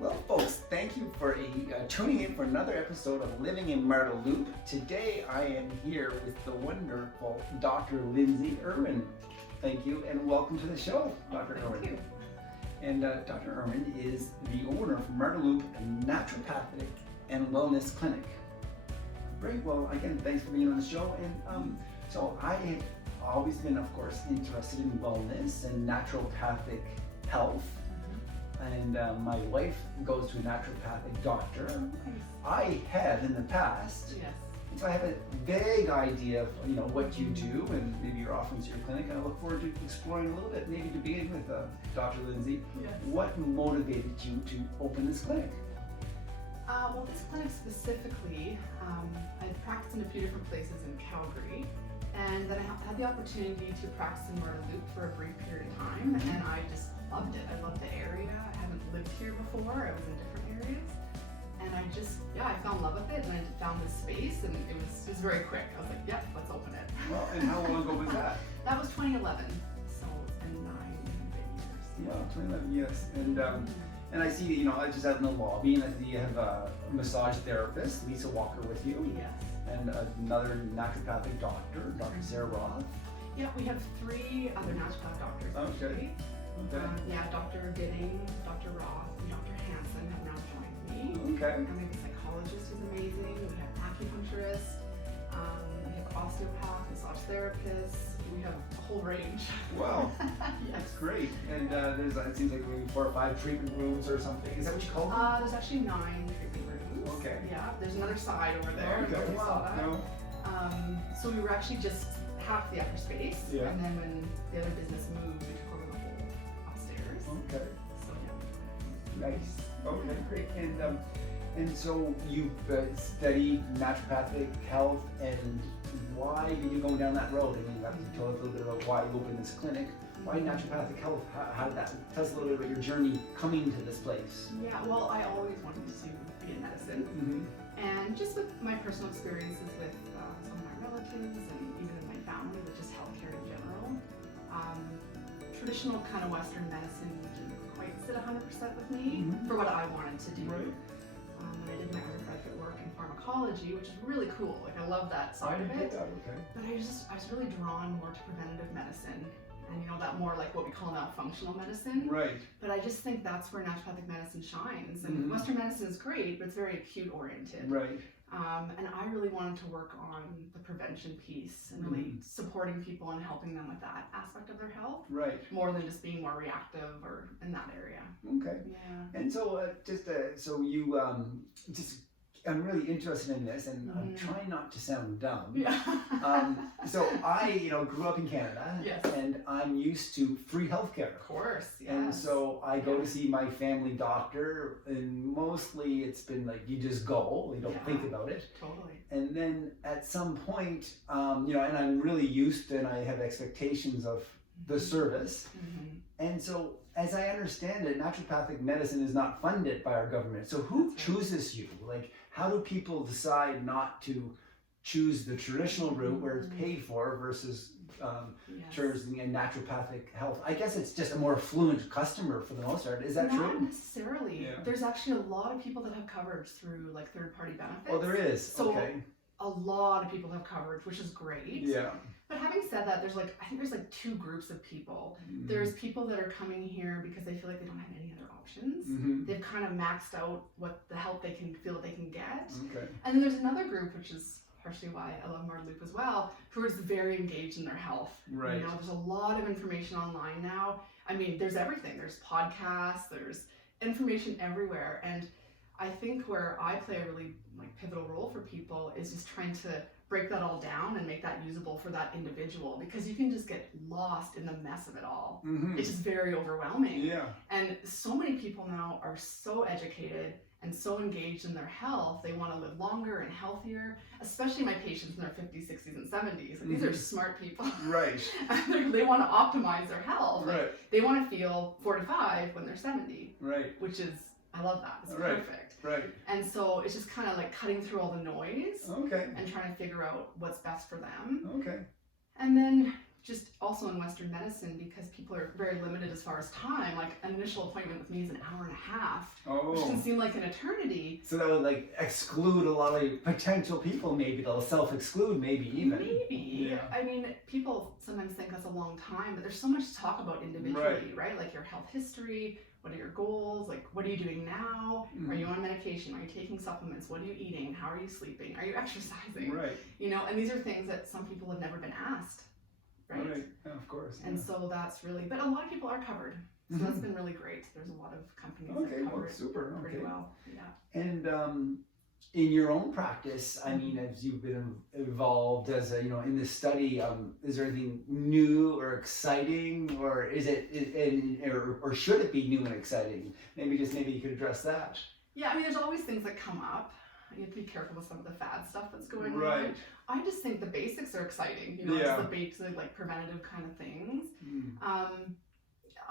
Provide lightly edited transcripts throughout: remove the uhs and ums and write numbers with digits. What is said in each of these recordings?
Well, folks, thank you for tuning in for another episode of Living in Marda Loop. Today I am here with the wonderful Dr. Lindsay Irwin. Thank you and welcome to the show, Dr. Irwin. Thank you. And Dr. Irwin is the owner of Marda Loop Naturopathic and Wellness Clinic. Great. Well, again, thanks for being on the show. And so I have always been, of course, interested in wellness and naturopathic health. And my wife goes to a naturopathic doctor. Nice. I have in the past. Yes. So I have a vague idea of what you do and maybe your offerings to your clinic. And I look forward to exploring a little bit, maybe to begin with Dr. Lindsay. Yes. What motivated you to open this clinic? Well, this clinic specifically, I've practiced in a few different places in Calgary, and then I had the opportunity to practice in Marda Loop for a brief period of time, and I just loved it. I loved the area. I haven't lived here before. I was in different areas, and I fell in love with it, and I found this space, and it was very quick. I was like, yep, let's open it. Well, and how long ago was that? That was 2011, so it's been 9 years. Well, 2011, yes. And I see, I just out in the lobby, and I see you have a massage therapist, Lisa Walker, with you. Yes. And another naturopathic doctor, Dr. Sarah Roth. Yeah, we have 3 other naturopathic doctors actually. Okay. Dr. Gidding, Dr. Roth, and Dr. Hansen have now joined me. Okay. And we have a psychologist who's amazing. We have acupuncturist. We have osteopath, massage therapist. We have a whole range. Wow. Yes. That's great. And there's, it seems like maybe 4 or 5 treatment rooms or something. Is that what you call them? There's actually 9 treatment rooms. Okay. Yeah, there's another side over there. Okay. If you saw that. No. So we were actually just half the upper space. Yeah. And then when the other business moved, we took over the whole upstairs. Okay. So yeah. Nice. Okay, great. And so you studied naturopathic health, and why did you go down that road? I mean, you have to tell us a little bit about why you opened this clinic. Why naturopathic health? How did that? Tell us a little bit about your journey coming to this place. Yeah, well, I always wanted to be in medicine. Mm-hmm. And just with my personal experiences with some of my relatives and even in my family with just healthcare in general, traditional kind of Western medicine didn't quite sit 100% with me for what I wanted to do. Right. When I did my undergraduate work in pharmacology, which is really cool. Like I love that side of it. Okay. But I was really drawn more to preventative medicine. And that more like what we call now functional medicine. Right. But I just think that's where naturopathic medicine shines. And Western medicine is great, but it's very acute oriented. Right. And I really wanted to work on the prevention piece and really supporting people and helping them with that aspect of their health. Right. More than just being more reactive or in that area. Okay. Yeah. And so, so you I'm really interested in this, and I'm trying not to sound dumb. Yeah. So I, grew up in Canada, Yes. and I'm used to free healthcare. Of course. Yes. And so I go to see my family doctor, and mostly it's been like you just go, you don't think about it. Totally. And then at some point, and I'm really used to, and I have expectations of the service. And so, as I understand it, naturopathic medicine is not funded by our government. So who chooses you? Like, how do people decide not to choose the traditional route where it's paid for versus choosing a naturopathic health? I guess it's just a more affluent customer for the most part. Is that true? Not necessarily. Yeah. There's actually a lot of people that have coverage through like third-party benefits. Oh, there is. So okay. A lot of people have coverage, which is great. Yeah. But having said that, I think there's 2 groups of people. There's people that are coming here because they feel like they don't have any other options. They've kind of maxed out what the help they can feel they can get. Okay. And then there's another group, which is partially why I love Marda Loop as well, who is very engaged in their health. Right. There's a lot of information online now. I mean, there's everything. There's podcasts, there's information everywhere. And I think where I play a really pivotal role for people is just trying to break that all down and make that usable for that individual, because you can just get lost in the mess of it all. It's just very overwhelming. Yeah. And so many people now are so educated and so engaged in their health. They want to live longer and healthier, especially my patients in their 50s, 60s, and 70s. These are smart people. Right. They want to optimize their health. Right. They want to feel 45 when they're 70. Right. Which is, I love that. It's Right. perfect. Right. And so it's just kind of cutting through all the noise Okay. and trying to figure out what's best for them. Okay. And then just also also in Western medicine, because people are very limited as far as time, like an initial appointment with me is an hour and a half, which can seem like an eternity. So that would like exclude a lot of potential people, maybe they'll self-exclude, maybe even. Maybe. Yeah. I mean, people sometimes think that's a long time, but there's so much to talk about individually, right? Like your health history, what are your goals? Like, what are you doing now? Are you on medication? Are you taking supplements? What are you eating? How are you sleeping? Are you exercising? Right. You know, and these are things that some people have never been asked. Right? Yeah, of course. And so that's really, but a lot of people are covered. So that's been really great. There's a lot of companies that cover it pretty well. Yeah. And in your own practice, I mean, as you've been involved as a, in this study, is there anything new or exciting, or is it, or should it be new and exciting? Maybe you could address that. Yeah, I mean, there's always things that come up. You have to be careful with some of the fad stuff that's going right. on. I just think the basics are exciting. It's the basic, like preventative kind of things.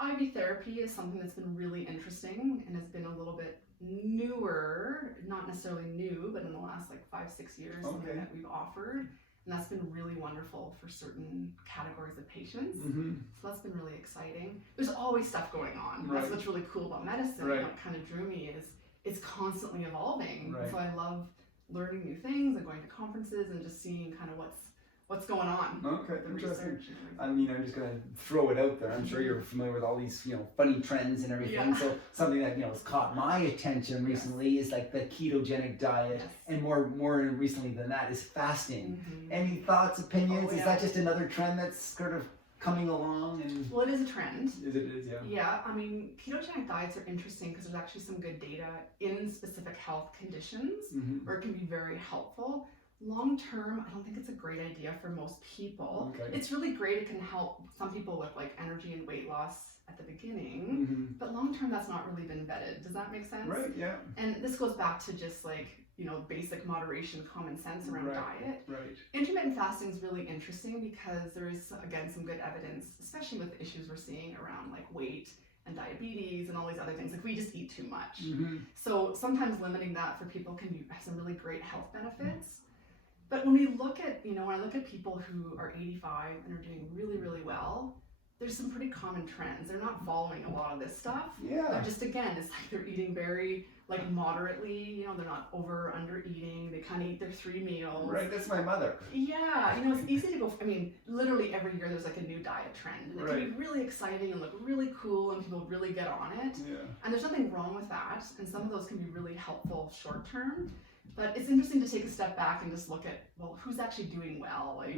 IV therapy is something that's been really interesting and has been a little bit newer, not necessarily new, but in the last like 5-6 years, something that we've offered. And that's been really wonderful for certain categories of patients. So that's been really exciting. There's always stuff going on. That's what's really cool about medicine. What kind of drew me is it's constantly evolving. So I love learning new things and going to conferences and just seeing kind of what's going on. Okay, interesting. I mean, I'm just going to throw it out there. I'm sure you're familiar with all these, funny trends and everything. So something that, has caught my attention recently is like the ketogenic diet. And more recently than that is fasting. Any thoughts, opinions? Is that just another trend that's sort of coming along? And well, it is a trend. It is, yeah. Yeah, I mean, ketogenic diets are interesting because there's actually some good data in specific health conditions where it can be very helpful. Long term, I don't think it's a great idea for most people. It's really great. It can help some people with like energy and weight loss at the beginning, but long term, that's not really been vetted. Does that make sense? Right, yeah. And this goes back to just like, basic moderation, common sense around diet. Right. Intermittent fasting is really interesting because there is, again, some good evidence, especially with the issues we're seeing around like weight and diabetes and all these other things. Like we just eat too much. So sometimes limiting that for people can have some really great health benefits. But when we look at, when I look at people who are 85 and are doing really, really well, there's some pretty common trends. They're not following a lot of this stuff. Yeah. They're just, again, it's like they're eating very, like moderately, they're not over or under eating. They kind of eat their 3 meals. Right, that's my mother. Yeah, it's easy to go, literally every year there's like a new diet trend. And it can be really exciting and look really cool and people really get on it. Yeah. And there's nothing wrong with that. And some of those can be really helpful short term. But it's interesting to take a step back and just look at, well, who's actually doing well, like,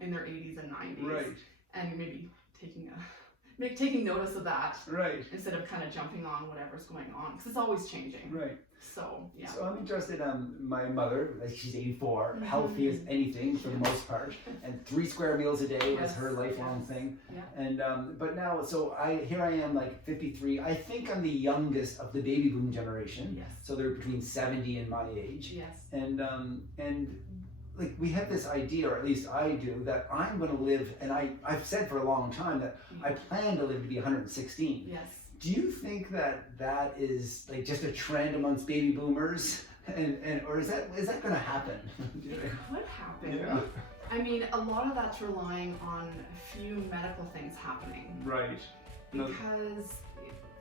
in their 80s and 90s. Right. And maybe taking notice of that. Right. Instead of kind of jumping on whatever's going on, because it's always changing. Right. So, yeah. So I'm interested, my mother, like she's 84, healthy as anything for the most part, and 3 square meals a day was her lifelong thing. Yeah. And, but now, so here I am like 53. I think I'm the youngest of the baby boom generation. Yes. So they're between 70 and my age. Yes. And like we have this idea, or at least I do, that I'm going to live, and I've said for a long time that I plan to live to be 116. Yes. Do you think that is like just a trend amongst baby boomers, or is that going to happen? It could happen. Yeah. I mean, a lot of that's relying on a few medical things happening. Right. Because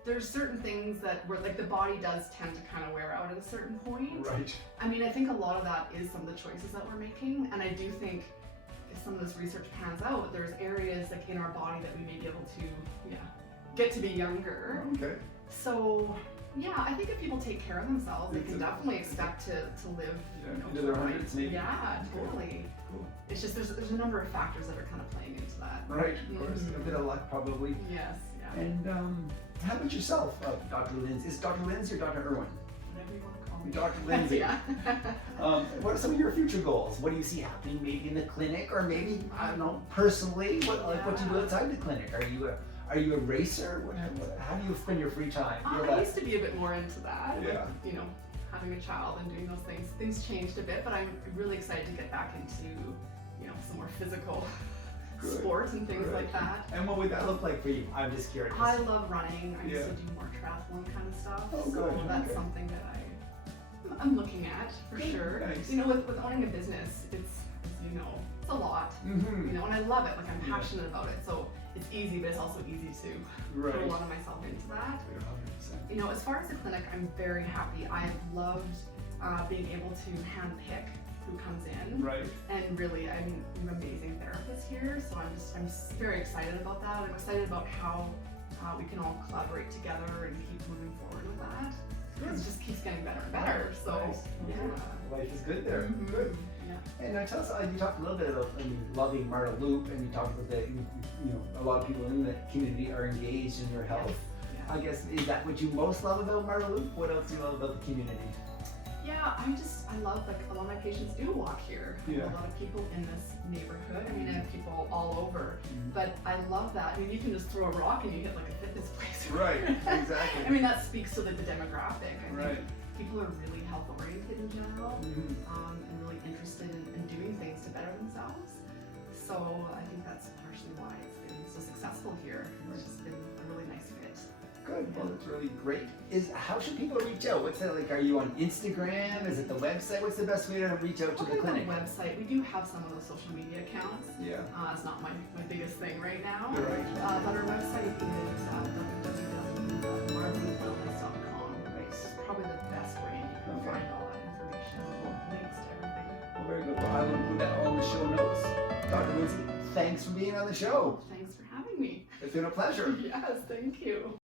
there's certain things that like the body does tend to kind of wear out at a certain point. Right. I mean, I think a lot of that is some of the choices that we're making, and I do think if some of this research pans out, there's areas like in our body that we may be able to, get to be younger. Okay. So, yeah, I think if people take care of themselves, they can definitely expect to live, into their hundreds, maybe. Yeah, totally. Cool. It's just there's a number of factors that are kind of playing into that. Right, of course. A bit of luck, probably. Yes. Yeah. And how about yourself, Dr. Lindsay? Is Dr. Lindsay or Dr. Irwin? Whatever you want to call me. Dr. Lindsay. Yeah. What are some of your future goals? What do you see happening maybe in the clinic, or maybe, I don't know, personally? What do you do outside the clinic? Are you a racer? How do you spend your free time? I used to be a bit more into that. Yeah. Like, having a child and doing those things. Things changed a bit, but I'm really excited to get back into, some more physical sports and things like that. And what would that look like for you? I'm just curious. I love running. I used to do more triathlon kind of stuff. Oh, so good. That's something that I'm looking at for sure. Nice. With owning a business, it's a lot, you know, and I love it. Like I'm passionate about it, so it's easy, but it's also easy to put a lot of myself into that. 100%. You know, as far as the clinic, I'm very happy. I've loved being able to handpick who comes in. Right. And really, I mean, we have amazing therapists here, so I'm very excited about that. I'm excited about how we can all collaborate together and keep moving forward with that. It just keeps getting better and better. So yeah, life is good there. Good. Yeah. And now tell us, you talked a little bit about loving Marda Loop, and you talked about that. You know, a lot of people in the community are engaged in your health. Yeah. I guess, is that what you most love about Marda Loop? What else do you love about the community? Yeah, I love, like, a lot of my patients do walk here. Yeah. A lot of people in this neighborhood. I mean, I have people all over, but I love that. I mean, you can just throw a rock and you hit like a fitness place. Right, exactly. I mean, that speaks to the demographic. I Right. think people are really health oriented in general, and really interested in doing things to better themselves. So I think that's partially why it's been so successful here. It's just been a really nice fit. Good. Well, that's really great. How should people reach out? What's that like? Are you on Instagram? Is it the website? What's the best way to reach out to the clinic? The website. We do have some of those social media accounts. Yeah. It's not my biggest thing right now. Right. But our website is www.mardawellness.com. It's probably the best way you can find all that information, links to everything. Well, very good. Well, I will include that all in the show notes. Dr. Lindsay, thanks for being on the show. Thanks for having me. It's been a pleasure. Yes, thank you.